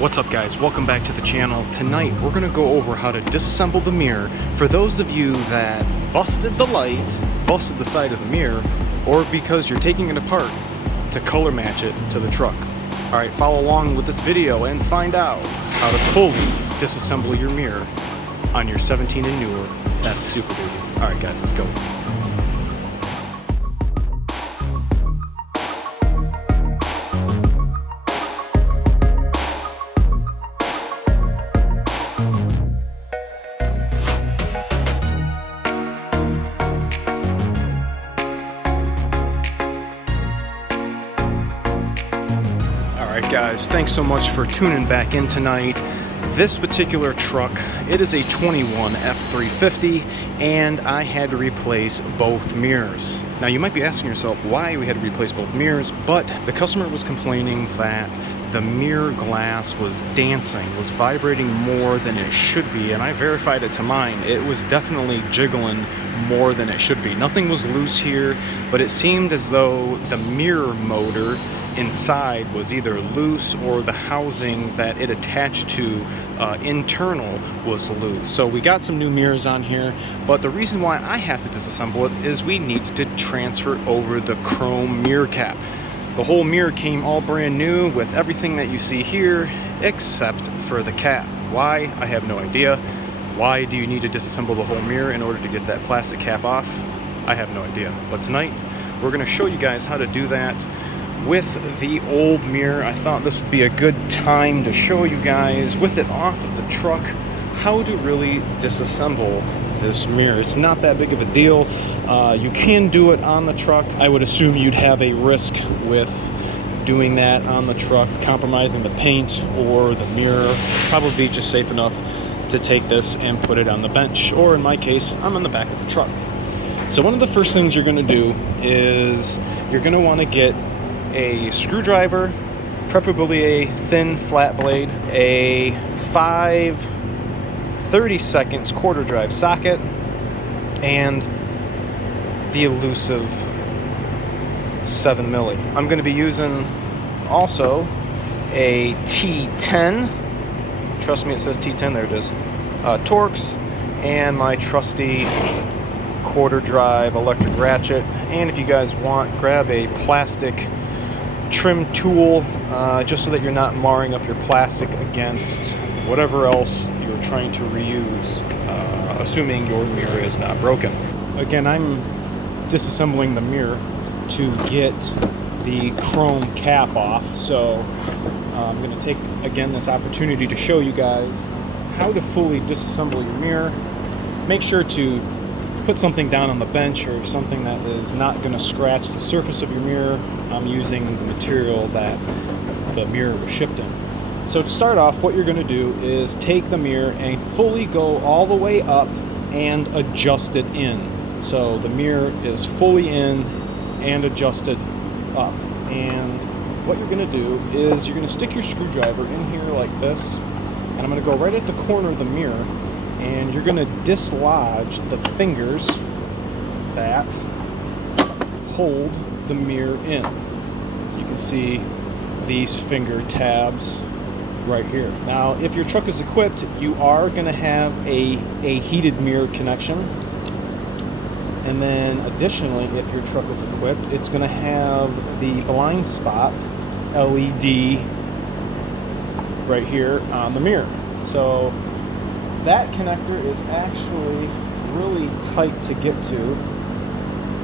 What's up guys, welcome back to the channel. Tonight we're going to go over how to disassemble the mirror for those of you that busted the light, busted the side of the mirror, or because you're taking it apart to color match it to the truck. Alright, follow along with this video and find out how to fully disassemble your mirror on your 17 and newer F Super Duty. Alright guys, let's go. Guys, thanks so much for tuning back in tonight. This particular truck, it is a 21 F350 and I had to replace both mirrors. Now you might be asking yourself why we had to replace both mirrors, but the customer was complaining that the mirror glass was dancing, was vibrating more than it should be, and I verified it to mine. It was definitely jiggling more than it should be. Nothing was loose here, but it seemed as though the mirror motor inside was either loose or the housing that it attached to internal was loose. So we got some new mirrors on here, but the reason why I have to disassemble it is we need to transfer over the chrome mirror cap. The whole mirror came all brand new with everything that you see here except for the cap. Why? I have no idea. Why do you need to disassemble the whole mirror in order to get that plastic cap off? I have no idea. But tonight we're going to show you guys how to do that with the old mirror. I thought this would be a good time to show you guys, with it off of the truck, how to really disassemble this mirror. It's not that big of a deal. You can do it on the truck. I would assume you'd have a risk with doing that on the truck, compromising the paint or the mirror. Probably just safe enough to take this and put it on the bench, or in my case, I'm on the back of the truck. So one of the first things you're going to do is you're going to want to get a screwdriver, preferably a thin flat blade, a 5/32 quarter drive socket, and the elusive 7 milli. I'm going to be using also a T10, trust me it says T10, there it is, Torx, and my trusty quarter drive electric ratchet. And if you guys want, grab a plastic trim tool, just so that you're not marring up your plastic against whatever else you're trying to reuse, assuming your mirror is not broken. Again, I'm disassembling the mirror to get the chrome cap off, so I'm going to take again this opportunity to show you guys how to fully disassemble your mirror. Make sure to put something down on the bench or something that is not going to scratch the surface of your mirror. I'm using the material that the mirror was shipped in. So to start off, what you're going to do is take the mirror and fully go all the way up and adjust it in. So the mirror is fully in and adjusted up. And what you're going to do is you're going to stick your screwdriver in here like this, and I'm going to go right at the corner of the mirror, and you're going to dislodge the fingers that hold the mirror in. You can see these finger tabs right here. Now, if your truck is equipped, you are going to have a heated mirror connection. And then additionally, if your truck is equipped, it's going to have the blind spot LED right here on the mirror. So that connector is actually really tight to get to.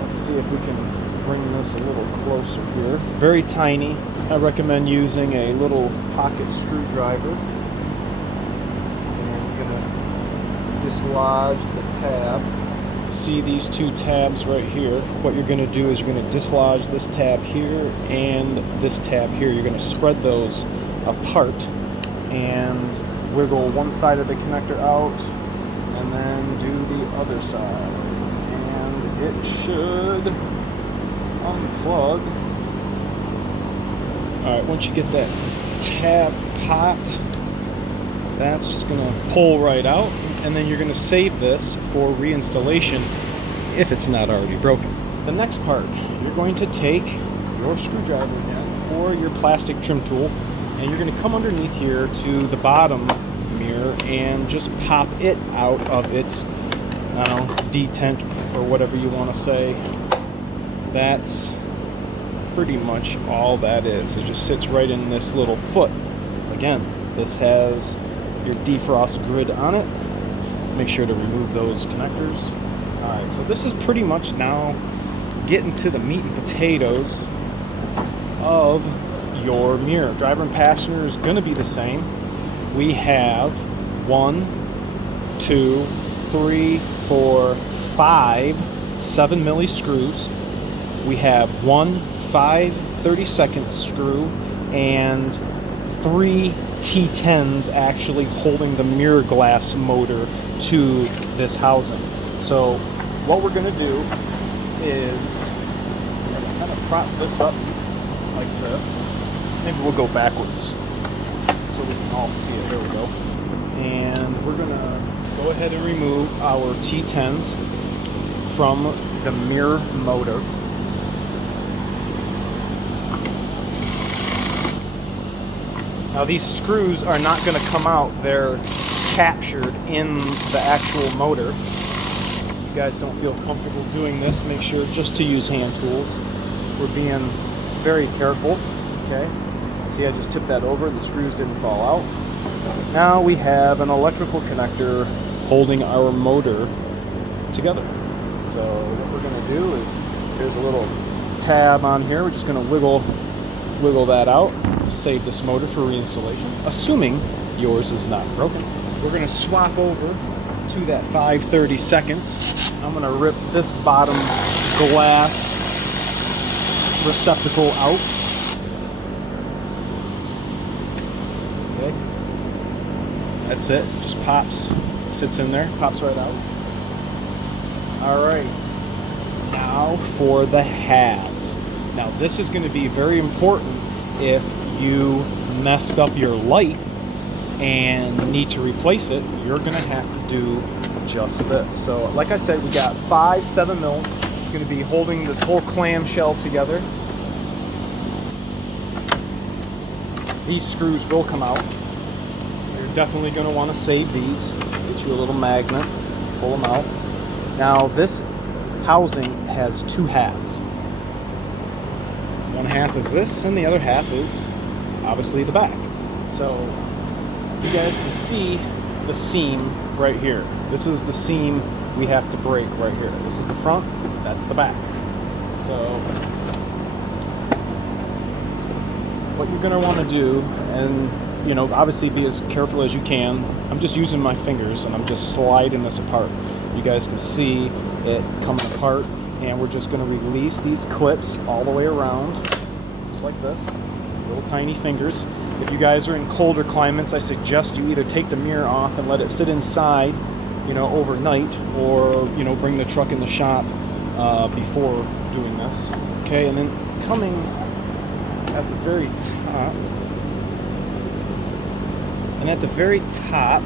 Let's see if we can bring this a little closer here. Very tiny. I recommend using a little pocket screwdriver. And I'm going to dislodge the tab. See these two tabs right here. What you're going to do is you're going to dislodge this tab here and this tab here. You're going to spread those apart and wiggle one side of the connector out and then do the other side, and it should unplug. Alright, once you get that tab popped, that's just going to pull right out, and then you're going to save this for reinstallation if it's not already broken. The next part, you're going to take your screwdriver again or your plastic trim tool, And you're going to come underneath here to the bottom mirror and just pop it out of its, I don't know, detent or whatever you want to say. That's pretty much all that is. It just sits right in this little foot. Again, this has your defrost grid on it. Make sure to remove those connectors. Alright, so this is pretty much now getting to the meat and potatoes of your mirror. Driver and passenger is going to be the same. We have 1, 2, 3, 4, 5 7 milli screws. We have 1 5/32 screw and 3 T10s actually holding the mirror glass motor to this housing. So what we're going to do is kind of prop this up like this. Maybe we'll go backwards so we can all see it. There we go. And we're going to go ahead and remove our T10s from the mirror motor. Now these screws are not going to come out. They're captured in the actual motor. If you guys don't feel comfortable doing this, make sure just to use hand tools. We're being very careful. Okay. See, I just tipped that over. The screws didn't fall out. Now we have an electrical connector holding our motor together. So what we're going to do is, there's a little tab on here. We're just going to wiggle that out. Save this motor for reinstallation, assuming yours is not broken. We're going to swap over to that 5/32. I'm going to rip this bottom glass receptacle out. Okay. That's it. Just pops, sits in there, pops right out. All right. Now for the halves. Now this is going to be very important if you messed up your light and need to replace it. You're going to have to do just this. So like I said, we got 5 7 mils. It's going to be holding this whole clamshell together. These screws will come out. You're definitely going to want to save these. Get you a little magnet, pull them out. Now this housing has 2 halves. One half is this, and the other half is obviously the back. So you guys can see the seam right here. This is the seam we have to break right here. This is the front, that's the back. So what you're going to want to do, and you know, obviously be as careful as you can. I'm just using my fingers and I'm just sliding this apart. You guys can see it coming apart, and we're just going to release these clips all the way around, just like this. Little tiny fingers. If you guys are in colder climates, I suggest you either take the mirror off and let it sit inside, you know, overnight, or you know, bring the truck in the shop before doing this. Okay, and then coming at the very top,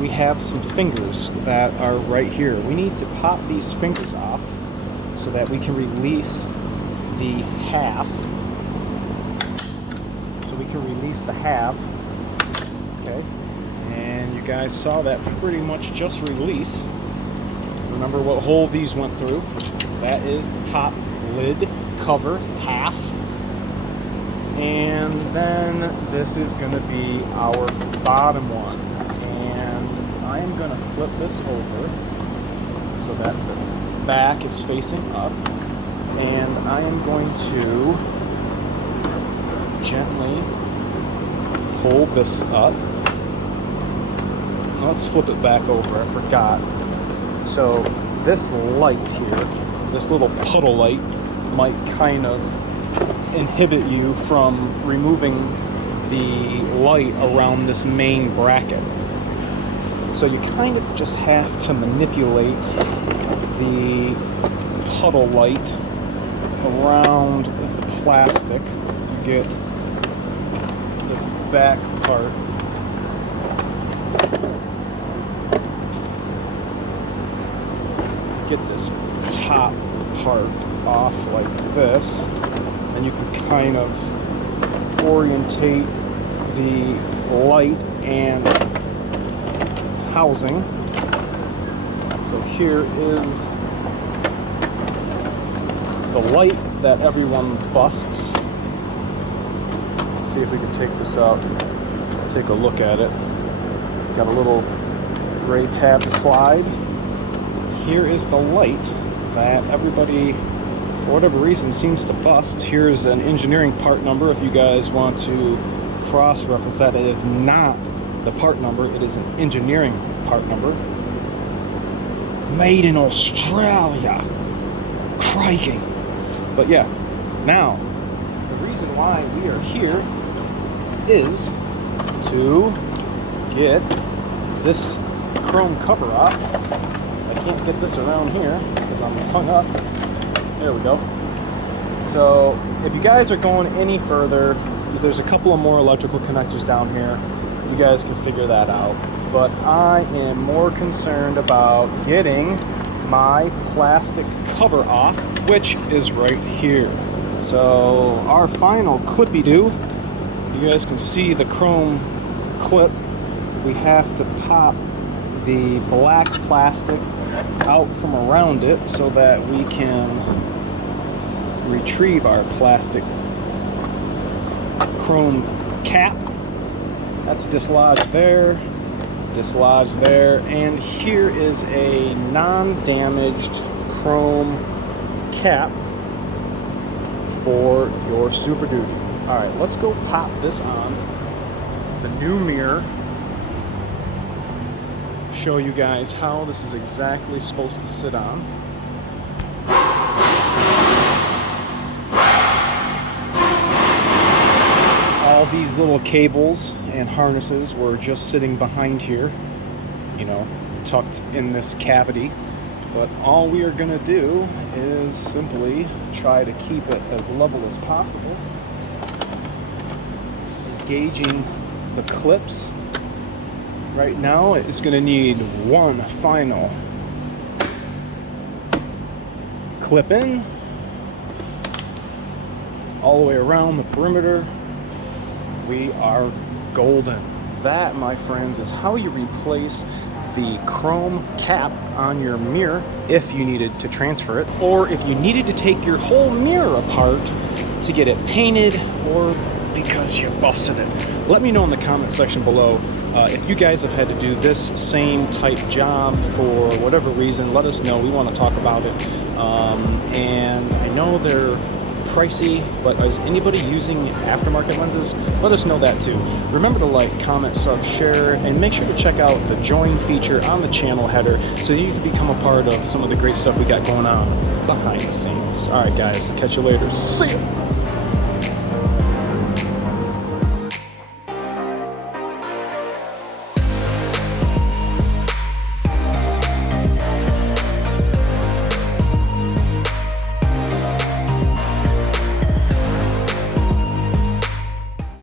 we have some fingers that are right here. We need to pop these fingers off so that we can release the half. Okay, and you guys saw that pretty much just release. Remember what hole these went through? That is the top lid cover half, and then this is going to be our bottom one, and I am going to flip this over so that the back is facing up, and I am going to gently pull this up. Let's flip it back over, I forgot. So this light here, this little puddle light, might kind of inhibit you from removing the light around this main bracket. So you kind of just have to manipulate the puddle light around the plastic to get this back part. Get this top part off like this, and you can kind of orientate the light and housing. So here is the light that everyone busts. Let's see if we can take this out, take a look at it. Got a little gray tab to slide. Here is the light that everybody, for whatever reason, seems to bust. Here's an engineering part number if you guys want to cross-reference that. It is not the part number, it is an engineering part number. Made in Australia. Crikey. But yeah, now, the reason why we are here is to get this chrome cover off. I can't get this around here because I'm hung up. There we go. So if you guys are going any further, there's a couple of more electrical connectors down here. You guys can figure that out. But I am more concerned about getting my plastic cover off, which is right here. So our final clippy-do, you guys can see the chrome clip. We have to pop the black plastic out from around it so that we can retrieve our plastic chrome cap. That's dislodged there, and here is a non-damaged chrome cap for your Super Duty. All right, let's go pop this on the new mirror. Show you guys how this is exactly supposed to sit on. All these little cables and harnesses were just sitting behind here, you know, tucked in this cavity. But all we are going to do is simply try to keep it as level as possible. Engaging the clips. Right now it's going to need one final clip in, all the way around the perimeter. We are golden. That, my friends, is how you replace the chrome cap on your mirror if you needed to transfer it, or if you needed to take your whole mirror apart to get it painted, or because you busted it. Let me know in the comment section below if you guys have had to do this same type job for whatever reason. Let us know. We want to talk about it. And I know they're pricey, but is anybody using aftermarket lenses? Let us know that too. Remember to like, comment, sub, share, and make sure to check out the join feature on the channel header so you can become a part of some of the great stuff we got going on behind the scenes. All right, guys, catch you later. See ya.